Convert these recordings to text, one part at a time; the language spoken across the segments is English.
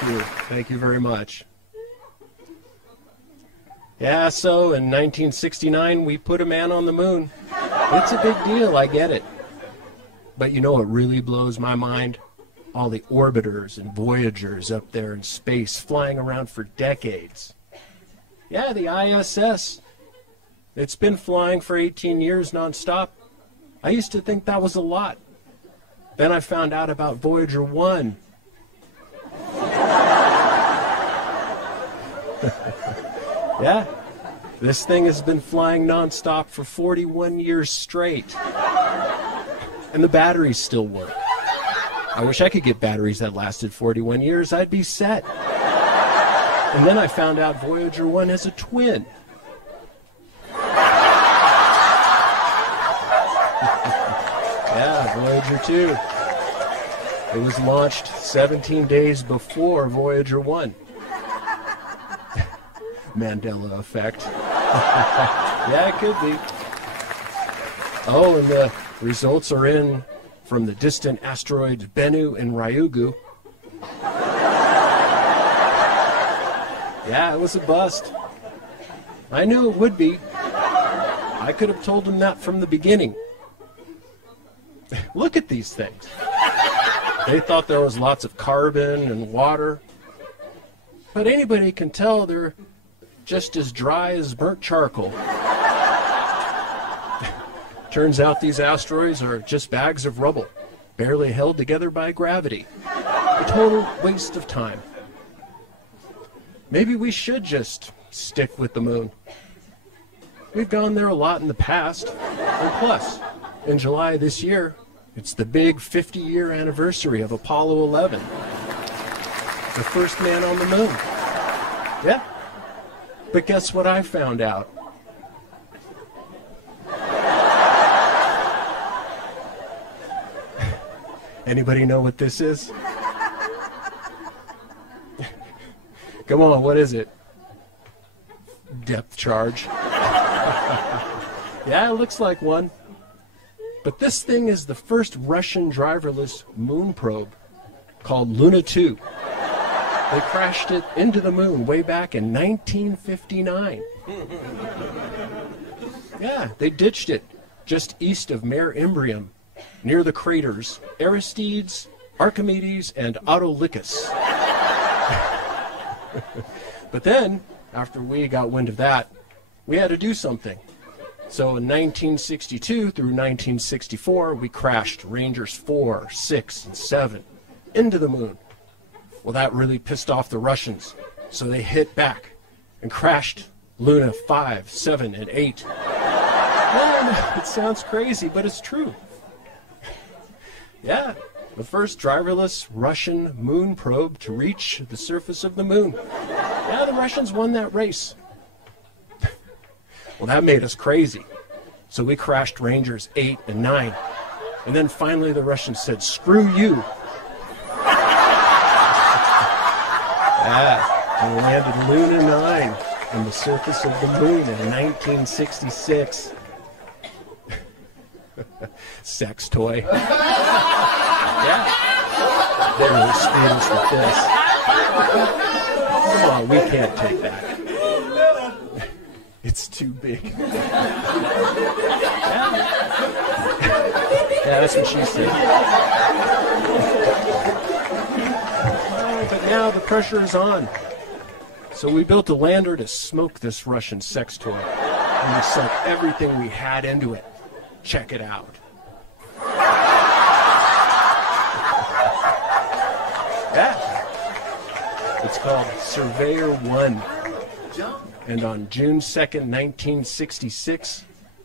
Thank you. Thank you very much. Yeah, so in 1969, we put a man on the moon. It's a big deal, I get it. But you know what really blows my mind? All the orbiters and Voyagers up there in space flying around for decades. Yeah, the ISS. It's been flying for 18 years nonstop. I used to think that was a lot. Then I found out about Voyager 1. Yeah, this thing has been flying nonstop for 41 years straight. And the batteries still work. I wish I could get batteries that lasted 41 years. I'd be set. And then I found out Voyager 1 has a twin. Yeah, Voyager 2. It was launched 17 days before Voyager 1. Mandela effect. Yeah, it could be. Oh, and the results are in from the distant asteroids Bennu and Ryugu. Yeah, it was a bust. I knew it would be. I could have told them that from the beginning. Look at these things. They thought there was lots of carbon and water. But anybody can tell they're just as dry as burnt charcoal. Turns out these asteroids are just bags of rubble, barely held together by gravity. A total waste of time. Maybe we should just stick with the moon. We've gone there a lot in the past. And plus, in July this year, it's the big 50-year anniversary of Apollo 11. The first man on the moon. Yeah. But guess what I found out? Anybody know what this is? Come on, what is it? Depth charge. Yeah, it looks like one. But this thing is the first Russian driverless moon probe called Luna 2. They crashed it into the moon way back in 1959. Yeah, they ditched it just east of Mare Imbrium, near the craters Aristides, Archimedes, and Autolycus. But then, after we got wind of that, we had to do something. So in 1962 through 1964, we crashed Rangers 4, 6, and 7 into the moon. Well, that really pissed off the Russians, so they hit back and crashed Luna 5, 7, and 8. Man, it sounds crazy, but it's true. Yeah, the first driverless Russian moon probe to reach the surface of the moon. Yeah, the Russians won that race. Well, that made us crazy. So we crashed Rangers 8 and 9. And then finally the Russians said, screw you. Yeah, and landed Luna 9 on the surface of the moon in 1966. Sex toy. Yeah. They really screwed us with this. Come on, we can't take that. It's too big. Yeah, that's what she said. But now the pressure is on. So we built a lander to smoke this Russian sex toy. And we sunk everything we had into it. Check it out. Yeah. It's called Surveyor 1. And on June 2nd, 1966,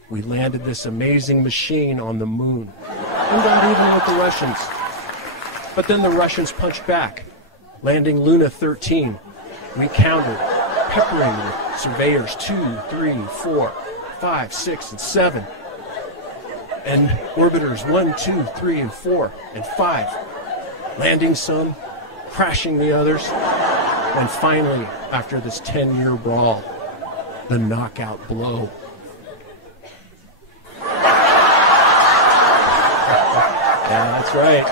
we landed this amazing machine on the moon. And got even with the Russians. But then the Russians punched back, landing Luna 13. We countered, peppering with Surveyors 2, 3, 4, 5, 6, and 7. And Orbiters 1, 2, 3, and 4, and 5. Landing some, crashing the others. And finally, after this 10-year brawl, the knockout blow. Yeah, that's right.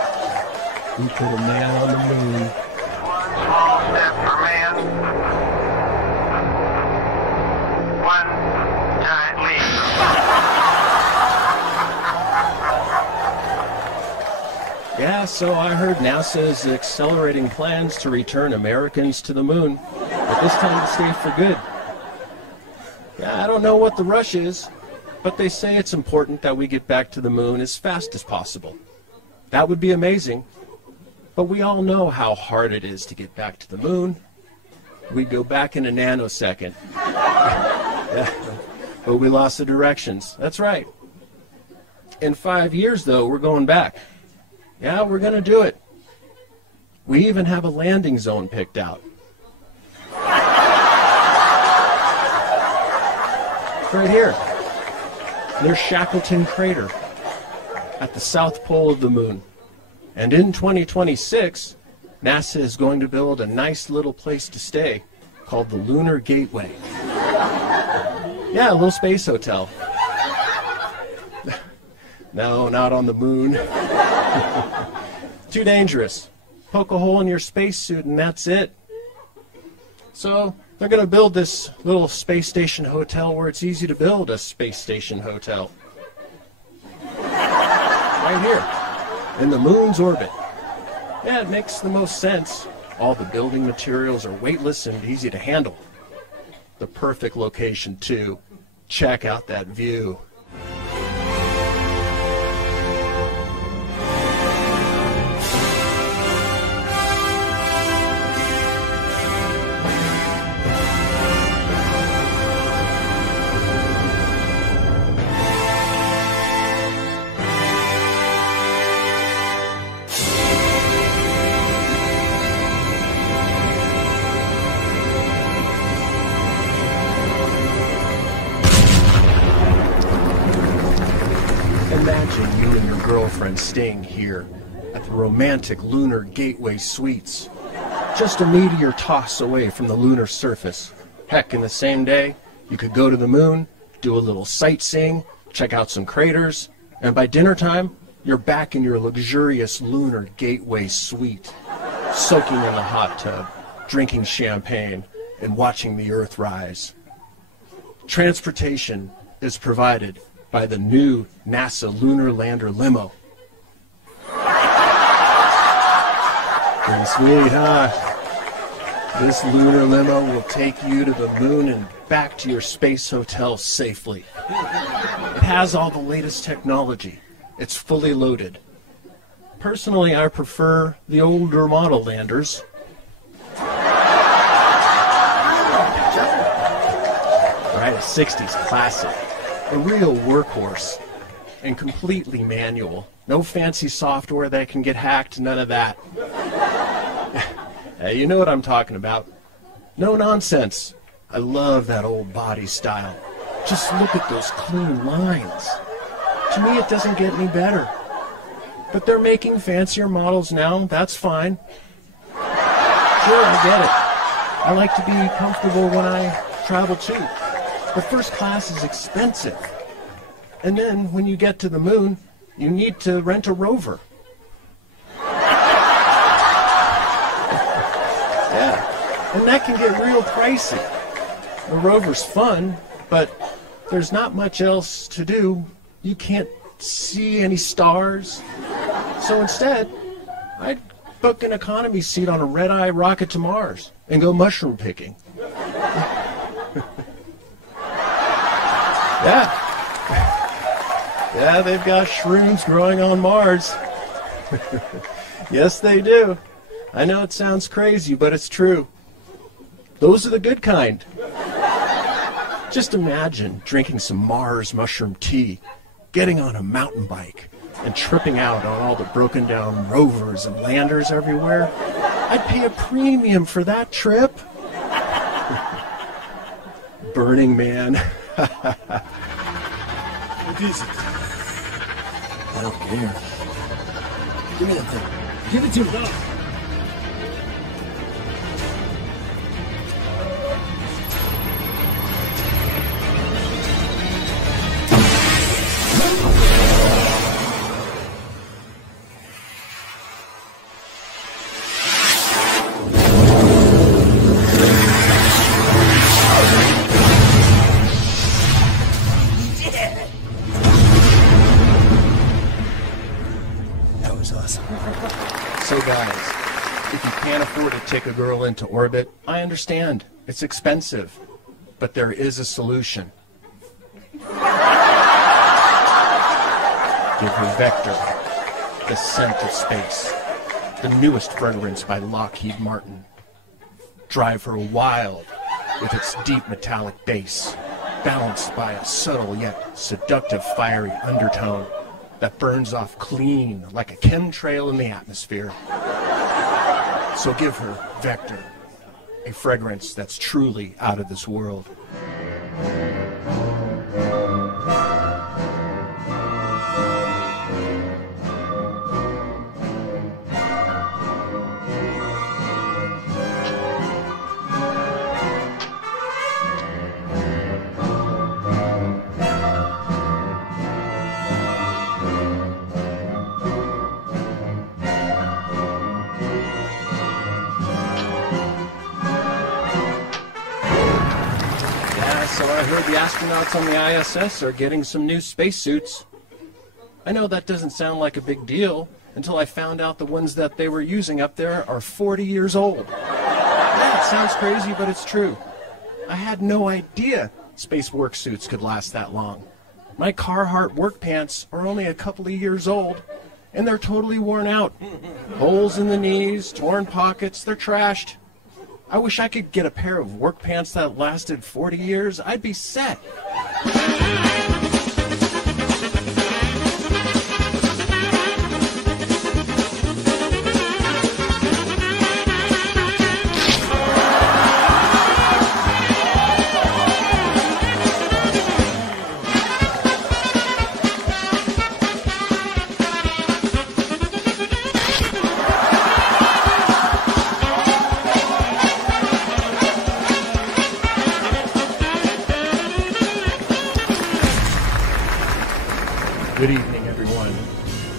We put a man on the moon. Small step for man, one giant leap. Yeah, so I heard NASA is accelerating plans to return Americans to the moon, but this time to stay for good. Yeah, I don't know what the rush is, but they say it's important that we get back to the moon as fast as possible. That would be amazing, but we all know how hard it is to get back to the moon. We'd go back in a nanosecond. But we lost the directions. That's right. In 5 years, though, we're going back. Yeah, we're going to do it. We even have a landing zone picked out. Right here, near Shackleton Crater, at the south pole of the moon. And in 2026, NASA is going to build a nice little place to stay called the Lunar Gateway. Yeah, a little space hotel. No, not on the moon. Too dangerous. Poke a hole in your spacesuit and that's it. So they're going to build this little space station hotel where it's easy to build a space station hotel. Right here, in the moon's orbit. Yeah, it makes the most sense. All the building materials are weightless and easy to handle. The perfect location, too. Check out that view. Imagine you and your girlfriend staying here at the romantic Lunar Gateway Suites, just a meteor toss away from the lunar surface. Heck, in the same day, you could go to the moon, do a little sightseeing, check out some craters, and by dinner time, you're back in your luxurious Lunar Gateway Suite, soaking in the hot tub, drinking champagne, and watching the Earth rise. Transportation is provided by the new NASA Lunar Lander limo. Pretty sweet, huh? This lunar limo will take you to the moon and back to your space hotel safely. It has all the latest technology. It's fully loaded. Personally, I prefer the older model landers. Right, a 60s classic. A real workhorse, and completely manual. No fancy software that can get hacked, none of that. Hey, you know what I'm talking about. No nonsense. I love that old body style. Just look at those clean lines. To me, it doesn't get any better. But they're making fancier models now, that's fine. Sure, I get it. I like to be comfortable when I travel too. But first class is expensive. And then, when you get to the moon, you need to rent a rover. Yeah, and that can get real pricey. The rover's fun, but there's not much else to do. You can't see any stars. So instead, I'd book an economy seat on a red-eye rocket to Mars and go mushroom picking. Yeah, they've got shrooms growing on Mars. Yes, they do. I know it sounds crazy, but it's true. Those are the good kind. Just imagine drinking some Mars mushroom tea, getting on a mountain bike, and tripping out on all the broken down rovers and landers everywhere. I'd pay a premium for that trip. Burning Man. What is it? I don't care. Give me that thing. Give it to me. take a girl into orbit, I understand. It's expensive. But there is a solution. Give her Vector, the scent of space, the newest fragrance by Lockheed Martin. Drive her wild with its deep metallic bass, balanced by a subtle yet seductive fiery undertone that burns off clean like a chemtrail in the atmosphere. So give her Vector, a fragrance that's truly out of this world. So I heard the astronauts on the ISS are getting some new spacesuits. I know that doesn't sound like a big deal until I found out the ones that they were using up there are 40 years old. Yeah, it sounds crazy, but it's true. I had no idea space work suits could last that long. My Carhartt work pants are only a couple of years old, and they're totally worn out. Holes in the knees, torn pockets, they're trashed. I wish I could get a pair of work pants that lasted 40 years. I'd be set. Good evening, everyone,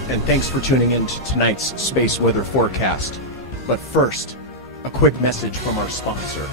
and thanks for tuning in to tonight's space weather forecast. But first, a quick message from our sponsor.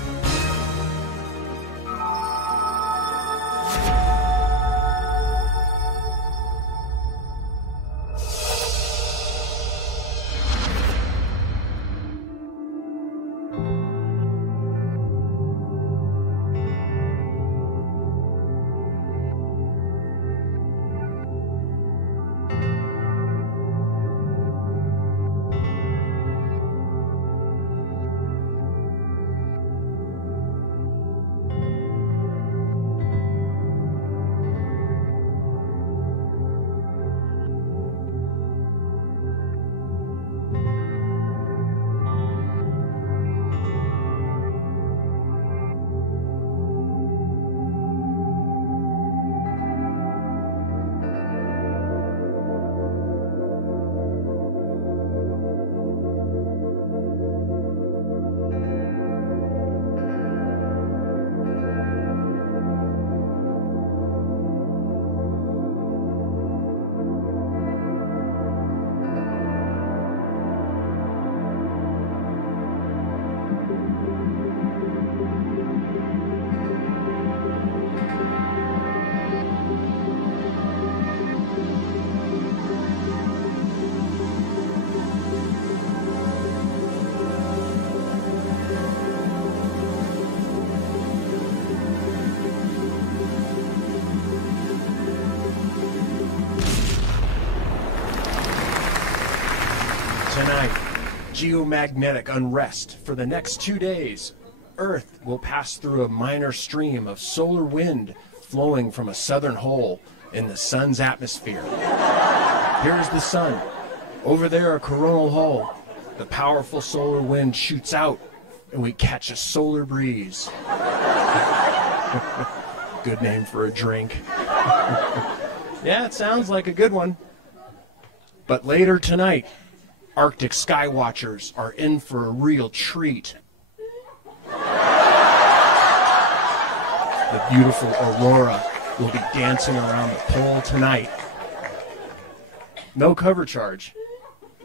Tonight, geomagnetic unrest for the next 2 days. Earth will pass through a minor stream of solar wind flowing from a southern hole in the sun's atmosphere. Here's the sun. Over there, a coronal hole. The powerful solar wind shoots out, and we catch a solar breeze. Good name for a drink. Yeah, it sounds like a good one. But later tonight, Arctic sky watchers are in for a real treat. The beautiful aurora will be dancing around the pole tonight. No cover charge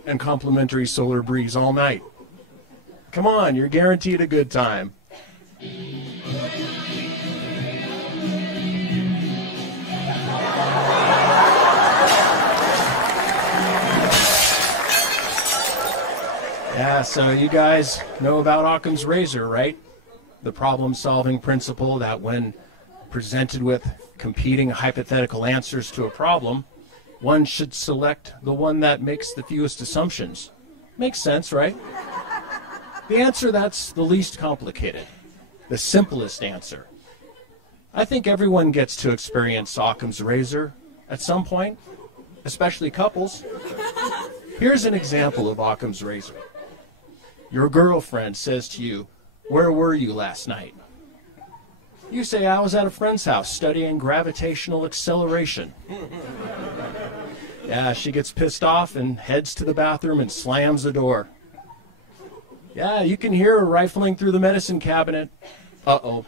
and complimentary solar breeze all night. Come on, you're guaranteed a good time. Yeah, So you guys know about Occam's razor, right? The problem-solving principle that when presented with competing hypothetical answers to a problem, one should select the one that makes the fewest assumptions. Makes sense, right? The answer that's the least complicated, the simplest answer. I think everyone gets to experience Occam's razor at some point, especially couples. Here's an example of Occam's razor. Your girlfriend says to you, "Where were you last night?" You say, "I was at a friend's house studying gravitational acceleration." Yeah, she gets pissed off and heads to the bathroom and slams the door. Yeah, you can hear her rifling through the medicine cabinet. Uh-oh.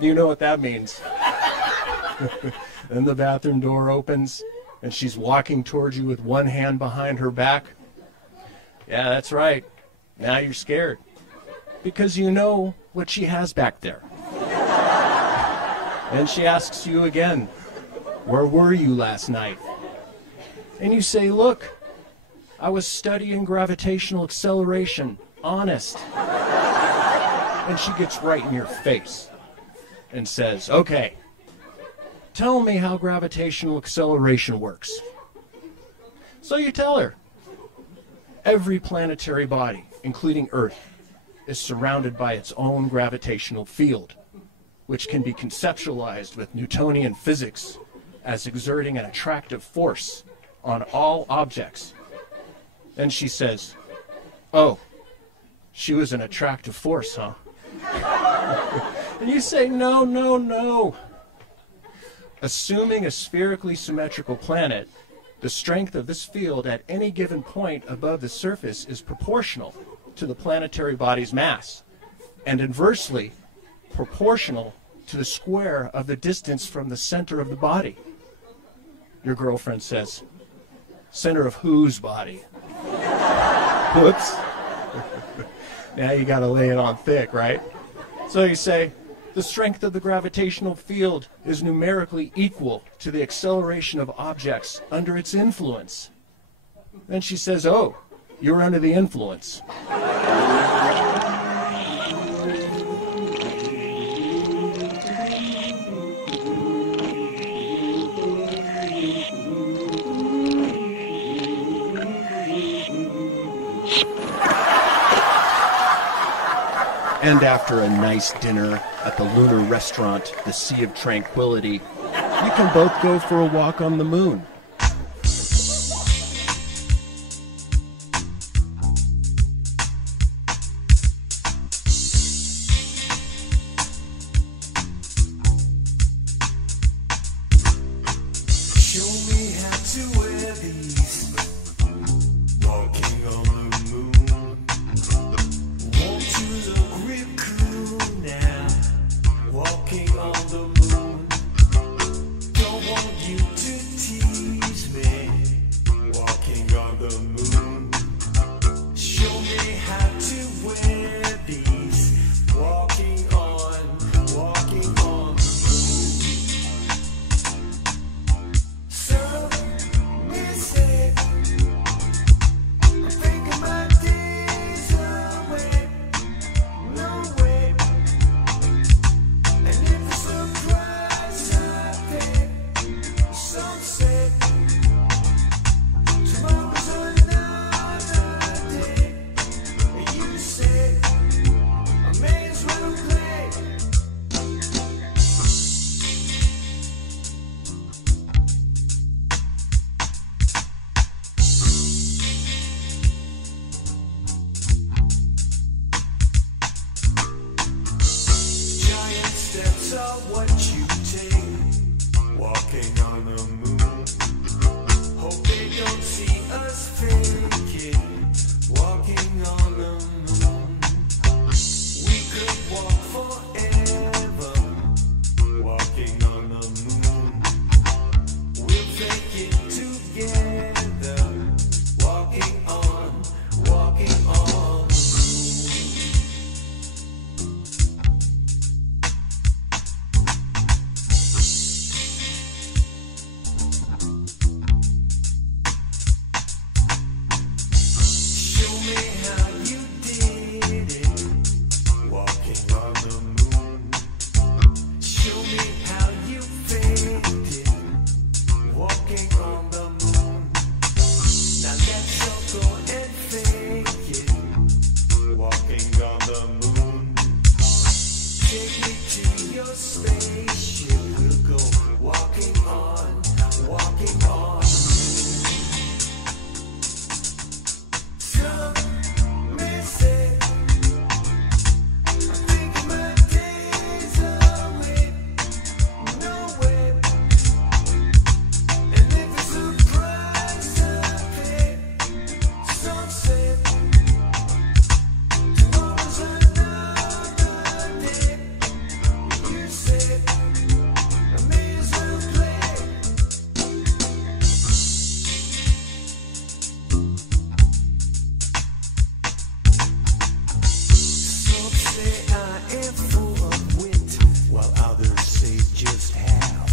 You know what that means. Then the bathroom door opens and she's walking towards you with one hand behind her back. Yeah, that's right. Now you're scared because you know what she has back there. And she asks you again, "Where were you last night?" And you say, "Look, I was studying gravitational acceleration, honest." And she gets right in your face and says, "Okay, tell me how gravitational acceleration works." So you tell her. Every planetary body, including Earth, is surrounded by its own gravitational field, which can be conceptualized with Newtonian physics as exerting an attractive force on all objects. And she says, "Oh, she was an attractive force, huh?" And you say, "No, no, no. Assuming a spherically symmetrical planet, the strength of this field at any given point above the surface is proportional to the planetary body's mass, and inversely proportional to the square of the distance from the center of the body." Your girlfriend says, "Center of whose body?" Whoops. Now you got to lay it on thick, right? So you say, "The strength of the gravitational field is numerically equal to the acceleration of objects under its influence." Then she says, "Oh, you're under the influence." And after a nice dinner at the lunar restaurant, the Sea of Tranquility, you can both go for a walk on the moon. Show me how to wear these, walking on the moon. Won't you look real cool now, walking on the moon? Don't want you to tease me, walking on the moon. Show me how to wear these, walking on the moon. So, missing, I'm thinking my days away, no way. And if the surprise I pick, some say tomorrow's another day. And you say I may as well play. Giant steps are what you take, walking on the moon. Hope they don't see us fake it, walking on the moon. We could walk forever, walking on the moon. We'll take it together, walking on the moon. just half.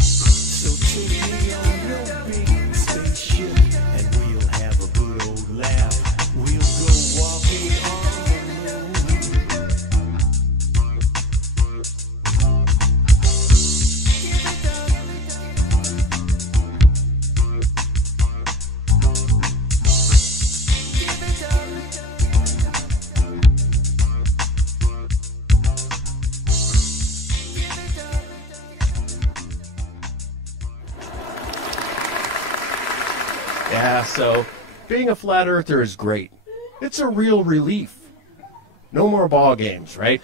So take me on your big spaceship and we'll have a good old laugh. We'll go walking on the moon. Yeah, so being a flat earther is great. It's a real relief. No more ball games, right?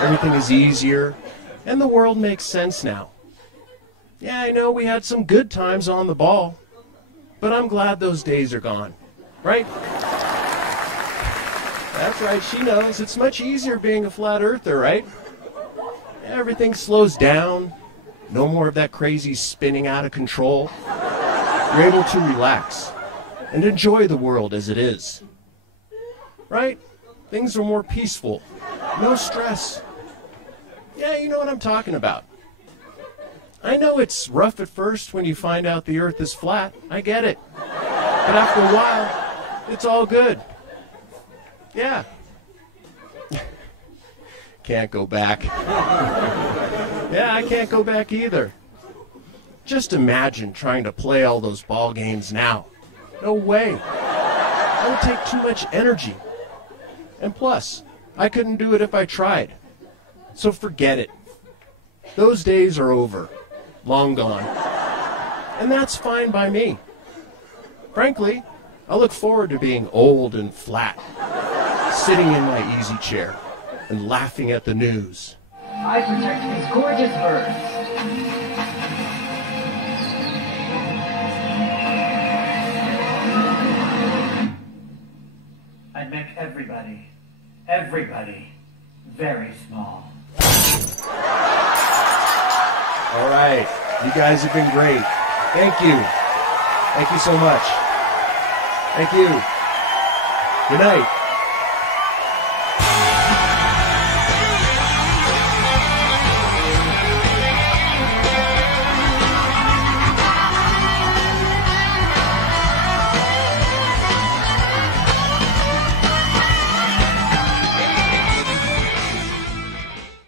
Everything is easier, and the world makes sense now. Yeah, I know we had some good times on the ball, but I'm glad those days are gone, right? That's right, she knows. It's much easier being a flat earther, right? Everything slows down. No more of that crazy spinning out of control. You're able to relax and enjoy the world as it is. Right? Things are more peaceful. No stress. Yeah, you know what I'm talking about. I know it's rough at first when you find out the earth is flat. I get it. But after a while, it's all good. Yeah. Can't go back. Yeah, I can't go back either. Just imagine trying to play all those ball games now. No way. That would take too much energy. And plus, I couldn't do it if I tried. So forget it. Those days are over. Long gone. And that's fine by me. Frankly, I look forward to being old and flat, sitting in my easy chair and laughing at the news. I protect these gorgeous birds. I'd make everybody, very small. All right. You guys have been great. Thank you. Thank you so much. Thank you. Good night.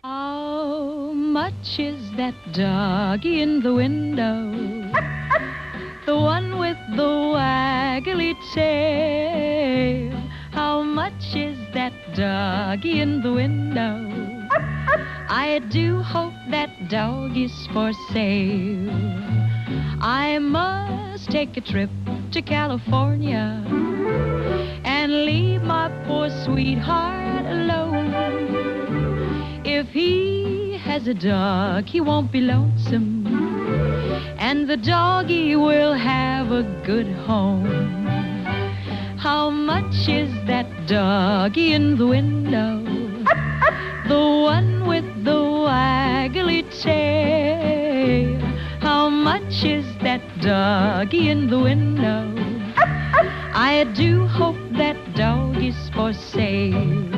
How much is that doggy in the window? The one with the waggly tail. How much is that doggy in the window? I do hope that dog is for sale. I must take a trip to California and leave my poor sweetheart alone. If he has a dog, he won't be lonesome, and the doggy will have a good home. How much is that doggy in the window? The one with the waggly tail. How much is that doggy in the window? I do hope that dog is for sale.